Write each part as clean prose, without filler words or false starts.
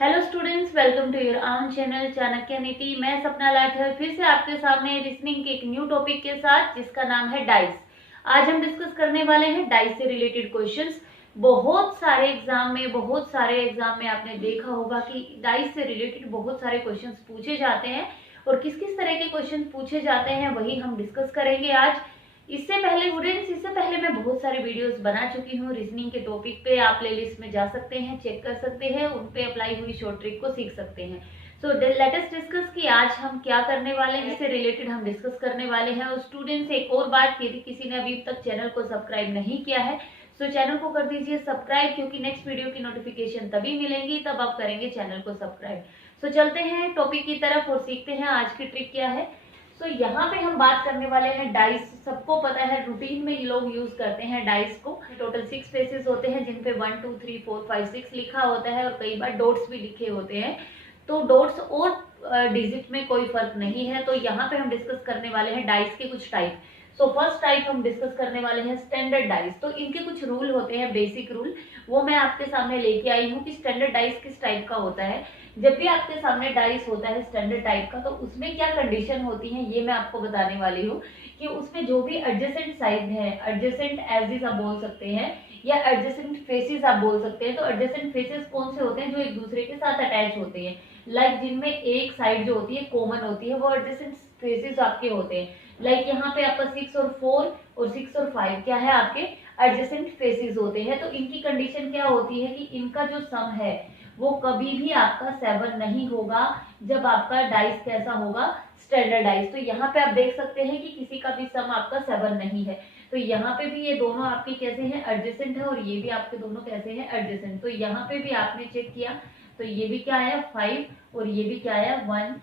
Hello students, welcome to your on channel Chanakya Niti. मैं सपना लाठर फिर से आपके सामने रीजनिंग के एक न्यू टॉपिक के साथ जिसका नाम है डाइस। आज हम डिस्कस करने वाले हैं डाइस से रिलेटेड क्वेश्चंस। बहुत सारे एग्जाम में आपने देखा होगा कि डाइस से रिलेटेड बहुत सारे क्वेश्चंस पूछे जाते हैं और किस किस तरह के क्वेश्चन पूछे जाते हैं वही हम डिस्कस करेंगे आज। इससे पहले मैं बहुत सारे वीडियोस बना चुकी हूँ रीजनिंग के टॉपिक पे। आप प्लेलिस्ट में जा सकते हैं, चेक कर सकते हैं, उन पे अप्लाई हुई शॉर्ट ट्रिक को सीख सकते हैं। सो लेट अस डिस्कस कि आज हम क्या करने वाले हैं, इससे रिलेटेड हम डिस्कस करने वाले हैं। और स्टूडेंट्स, एक और बात, यदि किसी ने अभी तक चैनल को सब्सक्राइब नहीं किया है तो चैनल को कर दीजिए सब्सक्राइब, क्योंकि नेक्स्ट वीडियो की नोटिफिकेशन तभी मिलेंगी तब आप करेंगे चैनल को सब्सक्राइब। सो चलते हैं टॉपिक की तरफ और सीखते हैं आज की ट्रिक क्या है। सो यहाँ पे हम बात करने वाले हैं डाइस। सबको पता है, रूटीन में लोग यूज करते हैं डाइस को। टोटल 6 फेसेस होते हैं जिनपे 1 2 3 4 5 6 लिखा होता है और कई बार डॉट्स भी लिखे होते हैं। तो डॉट्स और डिजिट में कोई फर्क नहीं है। तो यहाँ पे हम डिस्कस करने वाले हैं डाइस के कुछ टाइप। सो फर्स्ट टाइप हम डिस्कस करने वाले हैं स्टैंडर्ड डाइस। तो इनके कुछ रूल होते हैं, बेसिक रूल, वो मैं आपके सामने लेके आई हूँ कि स्टैंडर्ड डाइस किस टाइप का होता है। जब भी आपके सामने डाइस होता है स्टैंडर्ड टाइप का, तो उसमें क्या कंडीशन होती है ये मैं आपको बताने वाली हूँ कि उसमें जो भी एडजेसेंट साइड है, एडजेसेंट एजेस आप बोल सकते हैं या एडजेसेंट फेसेस आप बोल सकते हैं। तो एडजेसेंट फेसेस कौन से होते हैं? जो एक दूसरे के साथ अटैच होते हैं, लाइक जिनमें एक साइड जो होती है कॉमन होती है, वो एडजेसेंट फेसेस आपके होते हैं। लाइक यहाँ पे आपका 6 और 4 और 6 और 5 क्या है, आपके एडजेसेंट फेसेस होते हैं। तो इनकी कंडीशन क्या होती है कि इनका जो सम है वो कभी भी आपका 7 नहीं होगा जब आपका डाइस कैसा होगा, स्टैंडर्ड डाइस। तो यहाँ पे आप देख सकते हैं कि किसी का भी सम आपका 7 नहीं है। तो यहाँ पे भी ये दोनों आपके कैसे हैं, एडजेसेंट है, और ये भी आपके दोनों कैसे हैं, एडजेसेंट। तो यहाँ पे भी आपने चेक किया तो ये भी क्या आया 5 और ये भी क्या आया 1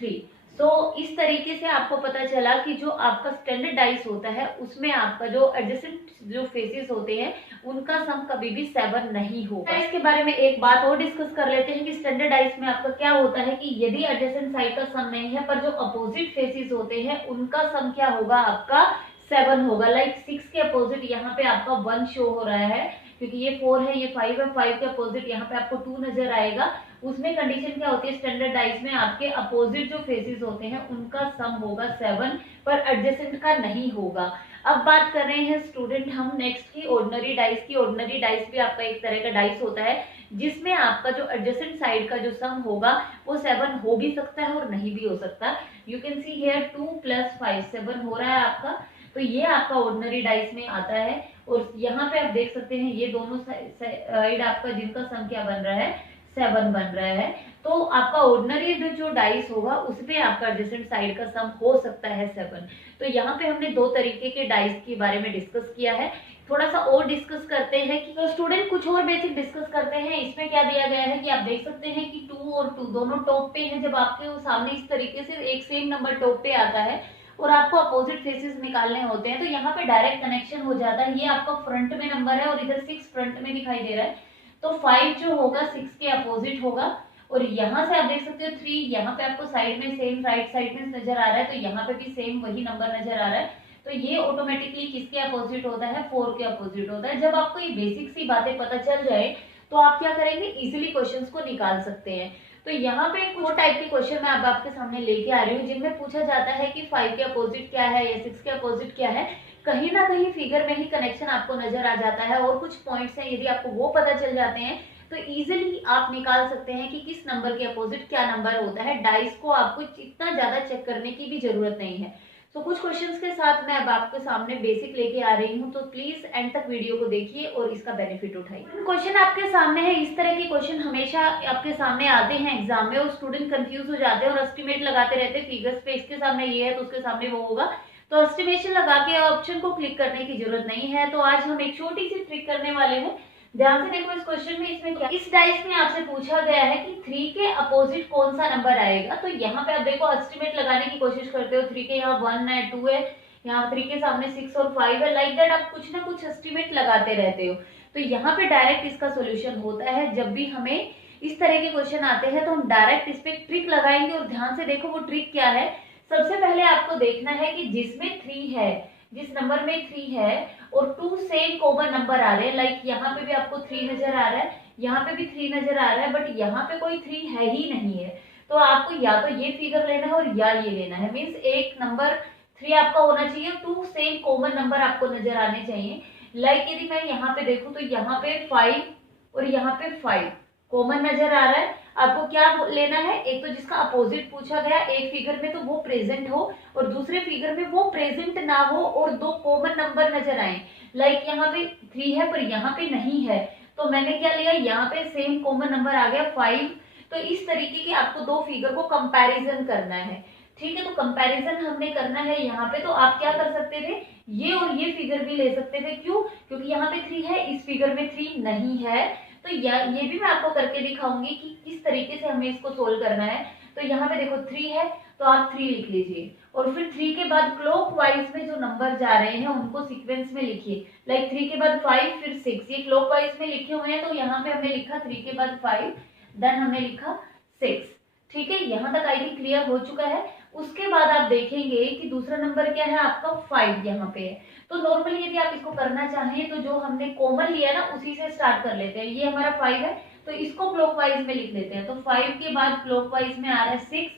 3। तो इस तरीके से आपको पता चला कि जो आपका स्टैंडर्ड डाइस होता है उसमें आपका जो एडजेसेंट जो फेसेस होते हैं उनका सम कभी भी 7 नहीं होगा। इसके बारे में एक बात और डिस्कस कर लेते हैं कि स्टैंडर्ड डाइस में आपका क्या होता है कि यदि एडजेसेंट साइड का सम नहीं है पर जो अपोजिट फेसेस होते हैं उनका सम क्या होगा, आपका 7 होगा। लाइक 6 के अपोजिट यहाँ पे आपका 1 शो हो रहा है, क्योंकि ये 4 है, ये 5 है। 5 के अपोजिट यहाँ पे आपको 2 नजर आएगा। उसमें कंडीशन क्या होती है, स्टैंडर्ड डाइस में आपके अपोजिट जो फेसेस होते हैं उनका सम होगा 7 पर एडजेसेंट का नहीं होगा। अब बात कर रहे हैं स्टूडेंट हम नेक्स्ट की ऑर्डिनरी डाइस की। ऑर्डिनरी डाइस भी आपका एक तरह का डाइस होता है जिसमें आपका जो एडजेसेंट साइड का जो सम होगा वो 7 हो भी सकता है और नहीं भी हो सकता। यू कैन सी हियर 2 + 5 7 हो रहा है आपका। तो ये आपका ऑर्डिनरी डाइस में आता है। और यहाँ पे आप देख सकते हैं ये दोनों साइड आपका जिनका सम क्या बन रहा है, 7 बन रहा है। तो आपका ऑर्डिनरी जो डाइस होगा उसमें आपका एडजेसेंट साइड का सम हो सकता है 7। तो यहाँ पे हमने दो तरीके के डाइस के बारे में डिस्कस किया है। थोड़ा सा और डिस्कस करते हैं कि तो स्टूडेंट कुछ और बेसिक डिस्कस करते हैं। इसमें क्या दिया गया है कि आप देख सकते हैं कि 2 और 2 दोनों टॉप पे हैं। जब आपके सामने इस तरीके से एक सेम नंबर टॉप पे आता है और आपको अपोजिट फेसेस निकालने होते हैं तो यहाँ पे डायरेक्ट कनेक्शन हो जाता है। ये आपका फ्रंट में नंबर है और इधर 6 फ्रंट में दिखाई दे रहा है, तो 5 जो होगा 6 के अपोजिट होगा। और यहाँ से आप देख सकते हो 3, यहाँ पे आपको साइड में सेम राइट साइड में नजर आ रहा है, तो यहाँ पे भी सेम वही नंबर नजर आ रहा है। तो ये ऑटोमेटिकली किसके अपोजिट होता है, 4 के अपोजिट होता है। जब आपको ये बेसिक सी बातें पता चल जाए तो आप क्या करेंगे, इजिली क्वेश्चंस को निकाल सकते हैं। तो यहाँ पे कुछ टाइप के क्वेश्चन मैं अब आपके सामने लेके आ रही हूँ जिनमें पूछा जाता है कि 5 के अपोजिट क्या है या 6 के अपोजिट क्या है। कहीं ना कहीं फिगर में ही कनेक्शन आपको नजर आ जाता है और कुछ पॉइंट्स हैं, यदि आपको वो पता चल जाते हैं तो इजिली आप निकाल सकते हैं कि किस नंबर के अपोजिट क्या नंबर होता है। डाइस को आपको इतना ज्यादा चेक करने की भी जरूरत नहीं है। तो कुछ क्वेश्चंस के साथ मैं अब आपके सामने बेसिक लेके आ रही हूँ, तो प्लीज एंड तक वीडियो को देखिए और इसका बेनिफिट उठाइए। क्वेश्चन आपके सामने है, इस तरह के क्वेश्चन हमेशा आपके सामने आते हैं एग्जाम में और स्टूडेंट कंफ्यूज हो जाते हैं और एस्टिमेट लगाते रहते हैं फिगर्स पे। इसके सामने ये है तो उसके सामने वो होगा, तो एस्टिमेशन लगा के ऑप्शन को क्लिक करने की जरूरत नहीं है। तो आज हम एक छोटी सी ट्रिक करने वाले हैं। ध्यान से देखो इस क्वेश्चन में, इसमें क्या, इस डाइस में आपसे पूछा गया है कि 3 के अपोजिट कौन सा नंबर आएगा। तो यहाँ पे आप देखो एस्टिमेट लगाने की कोशिश करते हो। 3 के यहाँ 1 है, 2 है, यहाँ 3 के सामने 6 और 5 है। लाइक दैट आप कुछ ना कुछ एस्टिमेट लगाते रहते हो। तो यहाँ पे डायरेक्ट इसका सोल्यूशन होता है। जब भी हमें इस तरह के क्वेश्चन आते हैं तो हम डायरेक्ट इस पे ट्रिक लगाएंगे। और ध्यान से देखो वो ट्रिक क्या है। सबसे पहले आपको देखना है कि जिसमें 3 है, जिस नंबर में 3 है और 2 सेम कॉमन नंबर आ रहे हैं, लाइक यहाँ पे भी आपको 3 नजर आ रहा है, यहाँ पे भी 3 नजर आ रहा है, बट यहाँ पे कोई 3 है ही नहीं है। तो आपको या तो ये फिगर लेना है और या ये लेना है। मीन्स एक नंबर 3 आपका होना चाहिए, 2 सेम कॉमन नंबर आपको नजर आने चाहिए। लाइक यदि मैं यहाँ पे देखूं तो यहाँ पे 5 और यहाँ पे 5 कॉमन नजर आ रहा है। आपको क्या लेना है, एक तो जिसका अपोजिट पूछा गया एक फिगर में तो वो प्रेजेंट हो, और दूसरे फिगर में वो प्रेजेंट ना हो और दो कॉमन नंबर नजर आए। लाइक यहाँ पे 3 है पर यहाँ पे नहीं है, तो मैंने क्या लिया, यहाँ पे सेम कॉमन नंबर आ गया 5। तो इस तरीके के आपको दो फिगर को कंपैरिजन करना है। ठीक है, तो कंपैरिजन हमने करना है यहाँ पे। तो आप क्या कर सकते थे, ये और ये फिगर भी ले सकते थे। क्यों, क्योंकि यहाँ पे 3 है, इस फिगर में 3 नहीं है। तो ये भी मैं आपको करके दिखाऊंगी कि किस तरीके से हमें इसको सोल्व करना है। तो यहाँ पे देखो 3 है, तो आप 3 लिख लीजिए, और फिर 3 के बाद क्लॉकवाइज में जो नंबर जा रहे हैं उनको सीक्वेंस में लिखिए। लाइक 3 के बाद 5 फिर 6, ये क्लॉकवाइज में लिखे हुए हैं। तो यहाँ पे हमने लिखा 3 के बाद 5, देन हमने लिखा 6। ठीक है, यहाँ तक आई थिंक क्लियर हो चुका है। उसके बाद आप देखेंगे कि दूसरा नंबर क्या है आपका 5 यहाँ पे है। तो नॉर्मली यदि आप इसको करना चाहें तो जो हमने कॉमन लिया ना उसी से स्टार्ट कर लेते हैं। ये हमारा 5 है, तो इसको क्लॉकवाइज में लिख लेते हैं। तो 5 के बाद क्लॉकवाइज में आ रहा है 6,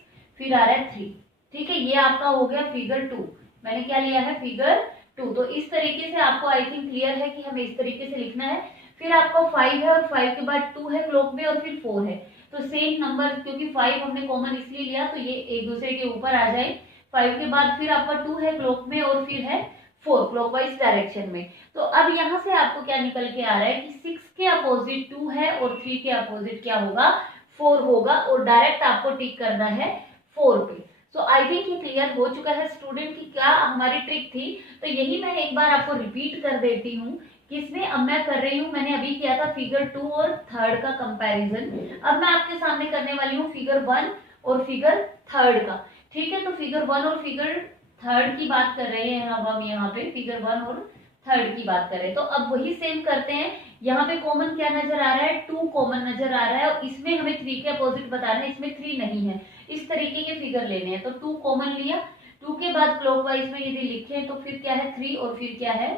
फिर आ रहा है 3। ठीक है, ये आपका हो गया फिगर 2। मैंने क्या लिया है, फिगर 2। तो इस तरीके से आपको आई थिंक क्लियर है कि हमें इस तरीके से लिखना है। फिर आपका 5 है और 5 के बाद 2 है क्लॉक में, और फिर 4 है। तो सेम नंबर, क्योंकि 5 हमने कॉमन इसलिए लिया तो ये एक दूसरे के ऊपर आ जाए। 5 के बाद फिर आपका 2 है क्लॉक में, और फिर है 4 क्लॉकवाइज डायरेक्शन में। तो अब यहाँ से आपको क्या निकल के आ रहा है कि 6 के अपोजिट 2 है और 3 के अपोजिट क्या होगा, 4 होगा, और डायरेक्ट आपको टिक करना है 4 पे। सो आई थिंक ये क्लियर हो चुका है स्टूडेंट की क्या हमारी ट्रिक थी। तो यही मैं एक बार आपको रिपीट कर देती हूँ। किसमें, अब मैं कर रही हूँ, मैंने अभी किया था फिगर 2 और 3 का कंपैरिजन। अब मैं आपके सामने करने वाली हूँ फिगर 1 और फिगर 3 का। ठीक है, तो फिगर 1 और फिगर 3 की बात कर रहे हैं अब हम यहाँ पे फिगर 1 और 3 की बात कर रहे हैं। तो अब वही सेम करते हैं। यहाँ पे कॉमन क्या नजर आ रहा है, 2 कॉमन नजर आ रहा है, और इसमें हमें 3 के अपोजिट बताना है, इसमें 3 नहीं है। इस तरीके के फिगर लेने हैं। तो 2 कॉमन लिया, 2 के बाद क्लॉकवाइज में यदि लिखें तो फिर क्या है 3 और फिर क्या है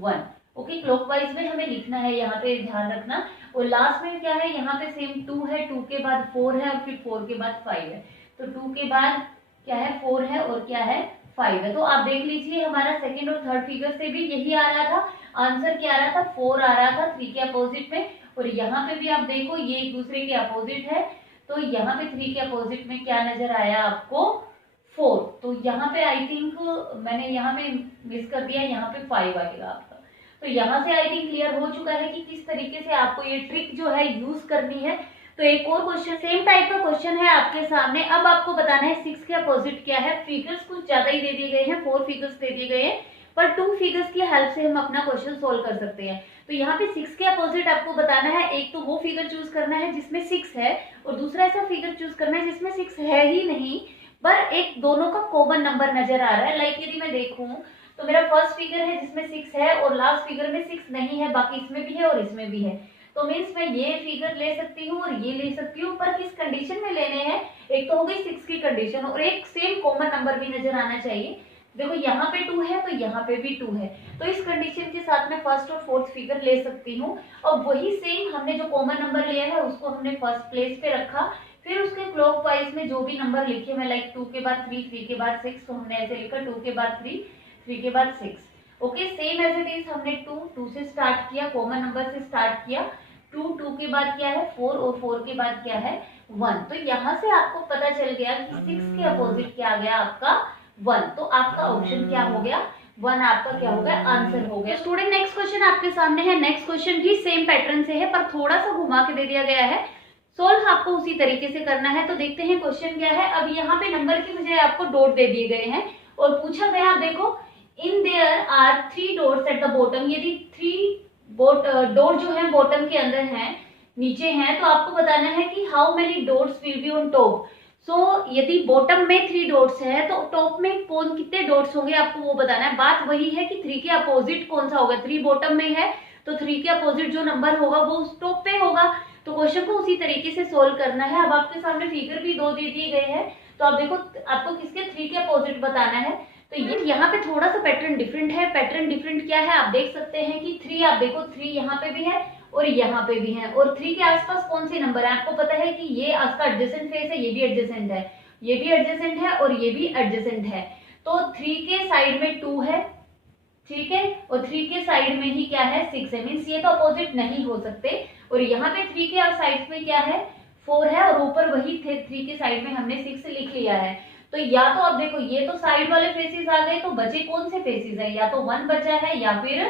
1। ओके, क्लॉकवाइज में हमें लिखना है, यहाँ पे ध्यान रखना। और लास्ट में क्या है, यहाँ पे सेम 2 है, 2 के बाद 4 है, और फिर 4 के बाद 5 है। तो 2 के बाद क्या है 4 है, और क्या है 5 है। तो आप देख लीजिए हमारा सेकंड और थर्ड फिगर से भी यही आ रहा था। आंसर क्या आ रहा था, 4 आ रहा था 3 के अपोजिट में। और यहाँ पे भी आप देखो ये एक दूसरे के अपोजिट है। तो यहाँ पे 3 के अपोजिट में क्या नजर आया आपको, 4। तो यहाँ पे आई थिंक मैंने यहाँ पे मिस कर दिया, यहाँ पे 5 आएगा आपका। तो यहाँ से आई थिंक क्लियर हो चुका है कि किस तरीके से आपको ये ट्रिक जो है यूज करनी है। तो एक और क्वेश्चन, सेम टाइप का क्वेश्चन है आपके सामने। अब आपको बताना है 6 के अपोजिट क्या है। फिगर्स कुछ ज्यादा ही दे दिए गए हैं, 4 फिगर्स दे दिए गए हैं, पर 2 फिगर्स की हेल्प से हम अपना क्वेश्चन सोल्व कर सकते हैं। तो यहाँ पे 6 के अपोजिट आपको बताना है। एक तो वो फिगर चूज करना है जिसमें 6 है, और दूसरा ऐसा फिगर चूज करना है जिसमें 6 है ही नहीं, पर एक दोनों का कॉमन नंबर नजर आ रहा है। लाइक यदि मैं देखूं तो मेरा फर्स्ट फिगर है जिसमें 6 है, और लास्ट फिगर में 6 नहीं है, बाकी इसमें भी है और इसमें भी है। तो मीन्स मैं ये फिगर ले सकती हूँ और ये ले सकती हूँ, पर किस कंडीशन में लेने हैं, एक तो हो गई 6 की कंडीशन, और एक सेम कॉमन नंबर भी नजर आना चाहिए। देखो यहाँ पे 2 है तो यहाँ पे भी 2 है, तो इस कंडीशन के साथ मैं फर्स्ट और फोर्थ फिगर ले सकती हूँ। और वही सेम हमने जो कॉमन नंबर लिया है उसको हमने फर्स्ट प्लेस पे रखा। फिर उसके क्लॉकवाइज में जो भी नंबर लिखे, मैं लाइक 2 के बाद 3, 3 के बाद 6, तो हमने ऐसे लिखा 2 के बाद 3, 3 के बाद 6। Okay, same as it is हमने 2 से स्टार्ट किया, कॉमन नंबर से स्टार्ट किया। 2 के बाद क्या है 4, और 4 के बाद क्या है 1। तो यहाँ से आपको पता चल गया कि 6 के अपोजिट क्या आ गया आपका 1। तो आपका ऑप्शन क्या हो गया, 1 आपका क्या हो गया, आंसर हो गया। स्टूडेंट नेक्स्ट क्वेश्चन आपके सामने है। नेक्स्ट क्वेश्चन भी सेम पैटर्न से है, पर थोड़ा सा घुमा के दे दिया गया है। सोल्व आपको उसी तरीके से करना है। तो देखते हैं क्वेश्चन क्या है। अब यहाँ पे नंबर की बजाय आपको डॉट दे दिए गए हैं, और पूछा गया, आप देखो in there are 3 dots at the bottom. यदि 3 डॉट जो है बॉटम के अंदर है, नीचे हैं, तो आपको बताना है कि how many dots will be on top. So यदि बॉटम में 3 डॉट्स है तो टॉप में कौन कितने डॉट्स होंगे आपको वो बताना है। बात वही है कि 3 के अपोजिट कौन सा होगा। 3 बॉटम में है तो 3 के अपोजिट जो नंबर होगा वो उस टॉप पे होगा। तो क्वेश्चन को उसी तरीके से सोल्व करना है। अब आपके सामने फिगर भी 2 दे दिए गए हैं, तो आप देखो आपको किसके 3 के अपोजिट बताना है। तो ये यहाँ पे थोड़ा सा पैटर्न डिफरेंट है। पैटर्न डिफरेंट क्या है आप देख सकते हैं कि 3, आप देखो 3 यहाँ पे भी है और यहाँ पे भी है, और 3 के आसपास कौन सी नंबर है, आपको पता है कि ये इसका एडजेसेंट फेस है, ये भी एडजेसेंट है, ये भी एडजेसेंट है और ये भी एडजेसेंट है। तो 3 के साइड में 2 है, ठीक है, और 3 के साइड में ही क्या है 6 है, मीन्स ये तो अपोजिट नहीं हो सकते। और यहाँ पे 3 के साइड में क्या है 4 है, और ऊपर वही 3 के साइड में हमने 6 लिख लिया है। तो या तो अब देखो ये तो साइड वाले फेसेस आ गए, तो बचे कौन से फेसेस है, या तो 1 बचा है या फिर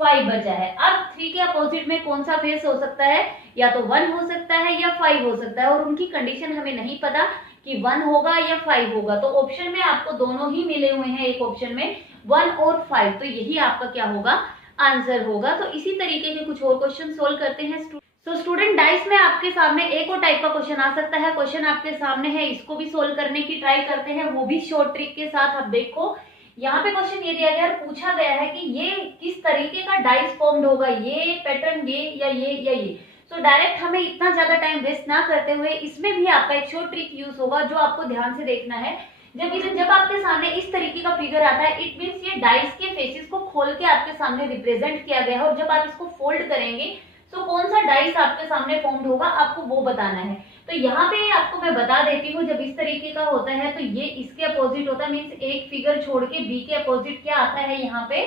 5 बचा है। अब 3 के अपोजिट में कौन सा फेस हो सकता है, या तो 1 हो सकता है या 5 हो सकता है, और उनकी कंडीशन हमें नहीं पता कि 1 होगा या 5 होगा। तो ऑप्शन में आपको दोनों ही मिले हुए हैं, एक ऑप्शन में 1 और 5, तो यही आपका क्या होगा आंसर होगा। तो इसी तरीके के कुछ और क्वेश्चन सोल्व करते हैं। तो स्टूडेंट डाइस में आपके सामने एक और टाइप का क्वेश्चन आ सकता है, क्वेश्चन आपके सामने है, इसको भी सोल्व करने की ट्राई करते हैं, वो भी शॉर्ट ट्रिक के साथ। अब देखो यहाँ पे क्वेश्चन ये दिया गया है, पूछा गया है कि ये किस तरीके का डाइस फॉर्म्ड होगा, ये पैटर्न ये या ये या ये। तो डायरेक्ट हमें इतना ज्यादा टाइम वेस्ट ना करते हुए इसमें भी आपका एक शॉर्ट ट्रिक यूज होगा, जो आपको ध्यान से देखना है। जब आपके सामने इस तरीके का फिगर आता है, इट मीन्स ये डाइस के फेसेस को खोल के आपके सामने रिप्रेजेंट किया गया है, और जब आप इसको फोल्ड करेंगे तो कौन सा डाइस आपके सामने फॉर्म्ड होगा आपको वो बताना है। तो यहाँ पे आपको मैं बता देती हूँ, जब इस तरीके का होता है तो ये इसके अपोजिट होता है, मीन्स एक फिगर छोड़ के बी के अपोजिट क्या आता है, यहाँ पे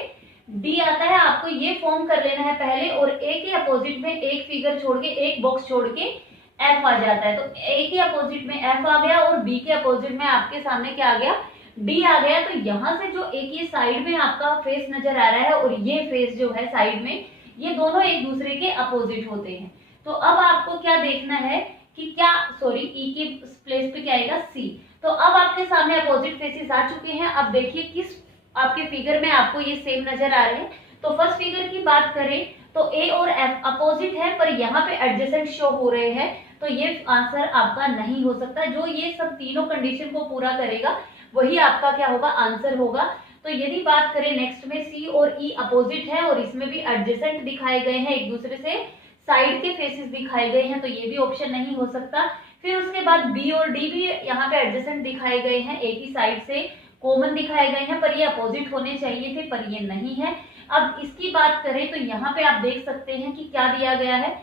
डी आता है। आपको ये फॉर्म कर लेना है पहले, और ए के अपोजिट में एक फिगर छोड़ के, एक बॉक्स छोड़ के एफ आ जाता है। तो ए के अपोजिट में एफ आ गया, और बी के अपोजिट में आपके सामने क्या आ गया, डी आ गया। तो यहाँ से जो एक ये साइड में आपका फेस नजर आ रहा है, और ये फेस जो है साइड में, ये दोनों एक दूसरे के अपोजिट होते हैं। तो अब आपको क्या देखना है कि क्या, सॉरी ई के प्लेस पे क्या आएगा सी। तो अब आपके सामने अपोजिट फेसेस आ चुके हैं। अब देखिए किस आपके फिगर में आपको ये सेम नजर आ रहे हैं। तो फर्स्ट फिगर की बात करें तो ए और एफ अपोजिट है, पर यहाँ पे एडजेसेंट शो हो रहे हैं, तो ये आंसर आपका नहीं हो सकता। जो ये सब तीनों कंडीशन को पूरा करेगा वही आपका क्या होगा आंसर होगा। तो यदि बात करें नेक्स्ट में सी और ई अपोजिट है, और इसमें भी एडजेसेंट दिखाए गए हैं, एक दूसरे से साइड के फेसेस दिखाए गए हैं, तो ये भी ऑप्शन नहीं हो सकता। फिर उसके बाद बी और डी भी यहाँ पे एडजेसेंट दिखाए गए हैं, एक ही साइड से कॉमन दिखाए गए हैं, पर ये अपोजिट होने चाहिए थे, पर ये नहीं है। अब इसकी बात करें तो यहाँ पे आप देख सकते हैं कि क्या दिया गया है,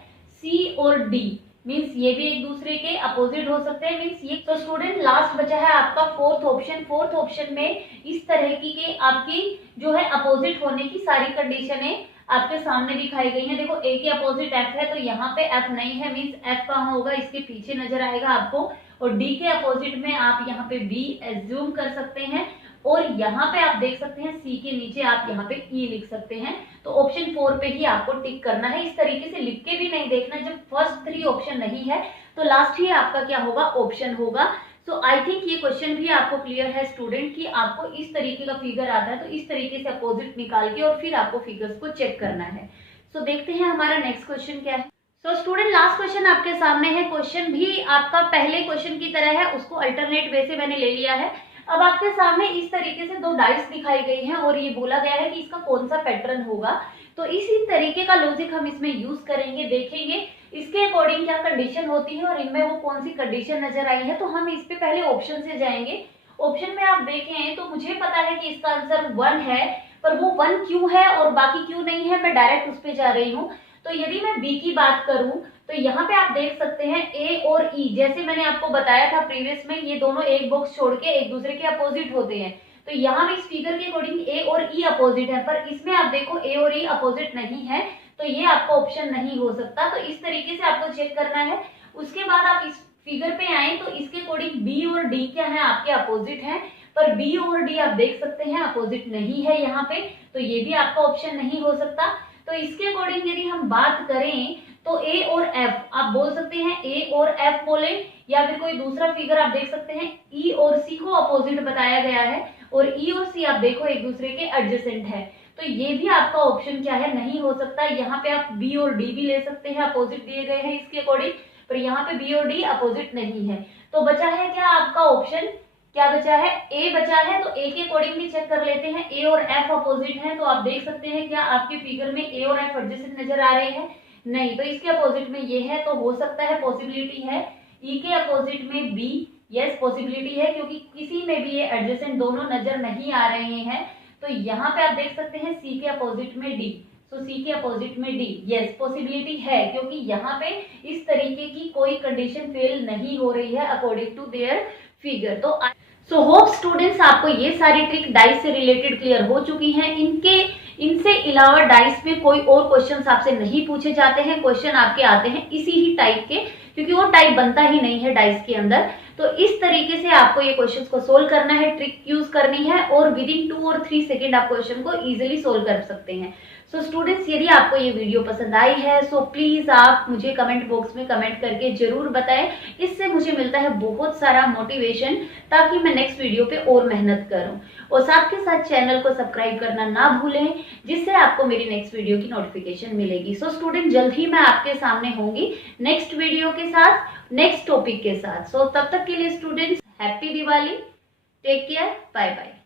सी और डी, मीन्स ये भी एक दूसरे के अपोजिट हो सकते हैं, मीन्स ये। तो स्टूडेंट लास्ट बचा है आपका फोर्थ ऑप्शन। फोर्थ ऑप्शन में इस तरह की आपकी जो है अपोजिट होने की सारी कंडीशनें आपके सामने दिखाई गई हैं। देखो ए के अपोजिट एफ है, तो यहाँ पे एफ नहीं है, मीन्स एफ कहाँ होगा, इसके पीछे नजर आएगा आपको। और डी के अपोजिट में आप यहाँ पे बी एज्यूम कर सकते हैं, और यहाँ पे आप देख सकते हैं सी के नीचे आप यहाँ पे ई लिख सकते हैं। तो ऑप्शन 4 पे ही आपको टिक करना है, इस तरीके से लिख के भी नहीं देखना। जब फर्स्ट 3 ऑप्शन नहीं है तो लास्ट ही आपका क्या होगा ऑप्शन होगा। सो आई थिंक ये क्वेश्चन भी आपको क्लियर है स्टूडेंट, कि आपको इस तरीके का फिगर आता है तो इस तरीके से अपोजिट निकाल के और फिर आपको फिगर्स को चेक करना है। सो देखते हैं हमारा नेक्स्ट क्वेश्चन क्या है। सो स्टूडेंट लास्ट क्वेश्चन आपके सामने है। क्वेश्चन भी आपका पहले क्वेश्चन की तरह है, उसको अल्टरनेट वे से मैंने ले लिया है। अब आपके सामने इस तरीके से 2 डाइस दिखाई गई हैं, और ये बोला गया है कि इसका कौन सा पैटर्न होगा। तो इसी तरीके का लॉजिक हम इसमें यूज करेंगे, देखेंगे इसके अकॉर्डिंग क्या कंडीशन होती है, और इनमें वो कौन सी कंडीशन नजर आई है। तो हम इस पे पहले ऑप्शन से जाएंगे। ऑप्शन में आप देखें तो मुझे पता है कि इसका आंसर 1 है, पर वो 1 क्यों है और बाकी क्यों नहीं है, मैं डायरेक्ट उस पे जा रही हूँ। तो यदि मैं बी की बात करूं तो यहाँ पे आप देख सकते हैं ए और ई, जैसे मैंने आपको बताया था प्रीवियस में, ये दोनों एक बॉक्स छोड़ के एक दूसरे के अपोजिट होते हैं। तो यहाँ इस फिगर के अकॉर्डिंग ए और ई अपोजिट है, पर इसमें आप देखो ए और ई अपोजिट नहीं है, तो ये आपका ऑप्शन नहीं हो सकता। तो इस तरीके से आपको चेक करना है। उसके बाद आप इस फिगर पे आए तो इसके अकॉर्डिंग बी और डी क्या है आपके अपोजिट है, पर बी और डी आप देख सकते हैं अपोजिट नहीं है यहाँ पे, तो ये भी आपका ऑप्शन नहीं हो सकता। तो इसके अकॉर्डिंग यदि हम बात करें तो ए और एफ आप बोल सकते हैं, ए और एफ बोले, या फिर कोई दूसरा फिगर आप देख सकते हैं ई और सी को अपोजिट बताया गया है, और ई और सी आप देखो एक दूसरे के एडजेसेंट है। तो ये भी आपका ऑप्शन क्या है नहीं हो सकता। यहाँ पे आप बी और डी भी ले सकते हैं, अपोजिट दिए गए हैं इसके अकॉर्डिंग, पर यहाँ पे बी और डी अपोजिट नहीं है। तो बचा है क्या आपका ऑप्शन, क्या बचा है, ए बचा है। तो ए के अकॉर्डिंग भी चेक कर लेते हैं, ए और एफ अपोजिट है, तो आप देख सकते हैं क्या आपके फिगर में ए और एफ एडजेसेंट नजर आ रहे हैं, नहीं, तो इसके अपोजिट में ये है, तो हो सकता है पॉसिबिलिटी है ई के अपोजिट में बी, यस पॉसिबिलिटी है, क्योंकि किसी में भी ये एडजेसेंट दोनों नजर नहीं आ रहे हैं। तो यहाँ पे आप देख सकते हैं सी के अपोजिट में डी, सो सी के अपोजिट में डी, यस पॉसिबिलिटी है, क्योंकि यहाँ पे इस तरीके की कोई कंडीशन फेल नहीं हो रही है अकॉर्डिंग टू देयर फिगर। तो सो होप स्टूडेंट्स आपको ये सारी ट्रिक डाइस से रिलेटेड क्लियर हो चुकी हैं। इनसे अलावा डाइस में कोई और क्वेश्चंस आपसे नहीं पूछे जाते हैं, क्वेश्चन आपके आते हैं इसी ही टाइप के, क्योंकि वो टाइप बनता ही नहीं है डाइस के अंदर। तो इस तरीके से आपको ये क्वेश्चंस को सोल्व करना है, ट्रिक यूज करनी है और विद इन 2 और 3 सेकेंड आप क्वेश्चन को इजिली सोल्व कर सकते हैं। सो स्टूडेंट्स, यदि आपको ये वीडियो पसंद आई है सो प्लीज आप मुझे कमेंट बॉक्स में कमेंट करके जरूर बताएं। इससे मुझे मिलता है बहुत सारा मोटिवेशन, ताकि मैं नेक्स्ट वीडियो पे और मेहनत करूं। और साथ के साथ चैनल को सब्सक्राइब करना ना भूलें, जिससे आपको मेरी नेक्स्ट वीडियो की नोटिफिकेशन मिलेगी। सो स्टूडेंट, जल्द ही मैं आपके सामने होंगी नेक्स्ट वीडियो के साथ, नेक्स्ट टॉपिक के साथ। सो तब तक के लिए students, happy Diwali, take care, bye bye.